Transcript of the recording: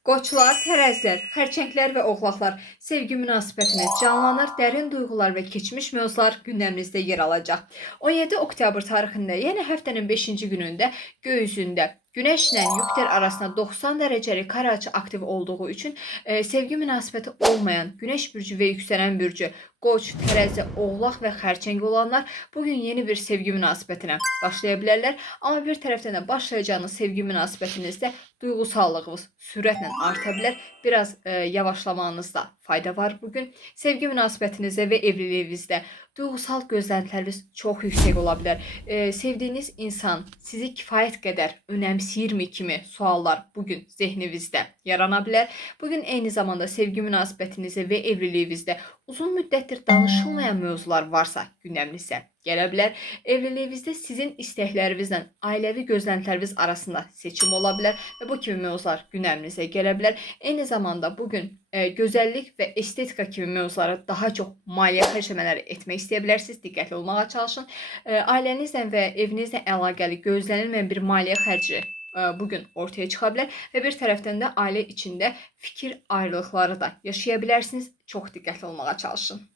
Qoçlar, tərəzilər, xərçənglər və oğlaqlar sevgi münasibətiniz canlanır, dərin duyğular və keçmiş mövzular gündəminizdə yer alacaq. 17 oktyabr tarixində, yəni həftənin 5-ci günündə göy üzündə Günəşlə Yupiter arasında 90 dərəcəlik kare açı aktiv olduğu üçün sevgi münasibəti olmayan Günəş bürcü və yüksələn bürcü, Qoç, tərəzi, oğlaq və xərçəng olanlar bugün yeni bir sevgi münasibətinə başlaya bilərlər. Amma bir tərəfdən də başlayacağınız sevgi münasibətinizdə duygusallığınız sürətlə arta bilər. Biraz yavaşlamanızda fayda var bugün. Sevgi münasibətinizdə və evliliyinizdə duygusal gözləntiləriniz çox yüksək ola bilər. Sevdiyiniz insan sizi kifayət qədər önəmsəyirmi kimi suallar bugün zehninizdə yarana bilər. Bugün eyni zamanda sevgi münasibətinizdə və evliliyinizdə uzun müddətdir danışılmayan mövzular varsa gündəminizə gələ bilər. Evliliyinizdə sizin istəklərinizlə ailəvi gözləntiləriniz arasında seçim ola bilər və bu kimi mövzular gündəminizə gələ bilər. Eyni zamanda bugün gözəllik və estetika kimi mövzulara daha çox maliyyə xərcləmələri etmək istəyə bilərsiniz. Diqqətli olmağa çalışın. Ailənizlə və evinizlə əlaqəli gözlənilməyən bir maliyyə xərci bugün ortaya çıxa bilər və bir tərəfdən də ailə içində fikir ayrılıqları da yaşaya bilərsiniz. Çox diqqətli olmağa çalışın.